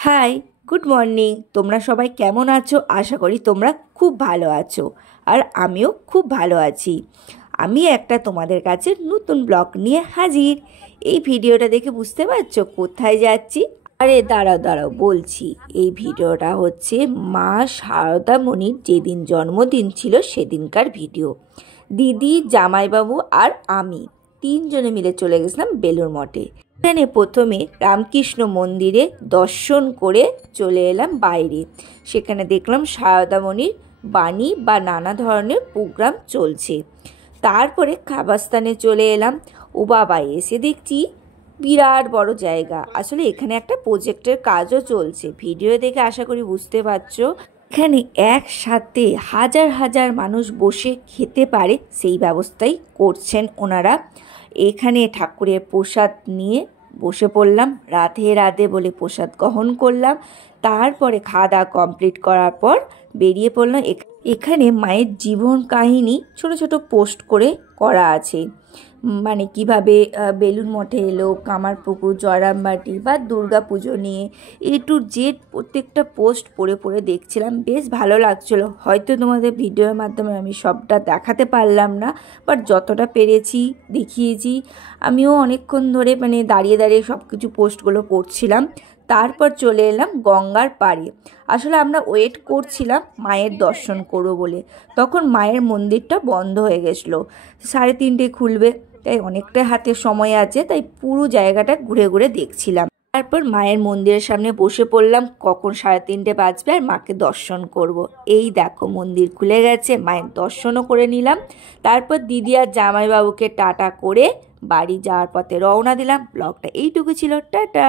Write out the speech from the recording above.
High, good morning. তোমরা সবাই কেমন আছো? আশা করি তোমরা খুব ভালো আছো, আর আমিও খুব ভালো আছি। আমি একটা তোমাদের কাছে নতুন ব্লগ নিয়ে হাজির। এই ভিডিওটা দেখে বুঝতে পারছো কোথায় যাচ্ছি? আরে দাঁড়াও দাঁড়াও বলছি। এই ভিডিওটা হচ্ছে মা সারদা মণির যেদিন জন্মদিন ছিল সেদিনকার ভিডিও। দিদি, জামাইবাবু আর আমি তিনজনে মিলে চলে গেছিলাম বেলুড় মঠে। এখানে প্রথমে রামকৃষ্ণ মন্দিরে দর্শন করে চলে এলাম বাইরে। সেখানে দেখলাম সারদামণির বাণী বা নানা ধরনের প্রোগ্রাম চলছে। তারপরে খাবারস্থানে চলে এলাম। ও বাবা, এসে দেখছি বিরাট বড় জায়গা। আসলে এখানে একটা প্রজেক্টের কাজও চলছে। ভিডিও দেখে আশা করি বুঝতে পারছো। এখানে একসাথে হাজার হাজার মানুষ বসে খেতে পারে সেই ব্যবস্থাই করছেন ওনারা। এখানে ঠাকুরের প্রসাদ নিয়ে বসে পড়লাম। রাধে রাধে বলে প্রসাদ গ্রহণ করলাম। তারপরে খাওয়া দাওয়া কমপ্লিট করার পর বেরিয়ে পড়লাম। এখানে মায়ের জীবন কাহিনী ছোট ছোট পোস্ট করে করা আছে। মানে কিভাবে বেলুড় মঠে এলো, কামারপুকুর, জয়রামবাটি বা দুর্গা পুজো নিয়ে এ টু জেড প্রত্যেকটা পোস্ট পড়ে পড়ে দেখছিলাম। বেশ ভালো লাগছিলো। হয়তো তোমাদের ভিডিওর মাধ্যমে আমি সবটা দেখাতে পারলাম না, বাট যতটা পেরেছি দেখিয়েছি। আমিও অনেকক্ষণ ধরে দাঁড়িয়ে দাঁড়িয়ে সব কিছু পোস্টগুলো পড়ছিলাম। তারপর চলে এলাম গঙ্গার পাড়ে। আসলে আমরা ওয়েট করছিলাম মায়ের দর্শন করবো বলে। তখন মায়ের মন্দিরটা বন্ধ হয়ে গেছিলো। 3:30 খুলবে, তাই অনেকটা হাতে সময় আছে, তাই পুরো জায়গাটা ঘুরে ঘুরে দেখছিলাম। তারপর মায়ের মন্দিরের সামনে বসে পড়লাম। কখন 3:30 বাজবে আর মাকে দর্শন করব। এই দেখো মন্দির খুলে গেছে, মায়ের দর্শনও করে নিলাম। তারপর দিদি আর জামাইবাবুকে টাটা করে বাড়ি যাওয়ার পথে রওনা দিলাম। ব্লগটা এইটুকু ছিল। টাটা।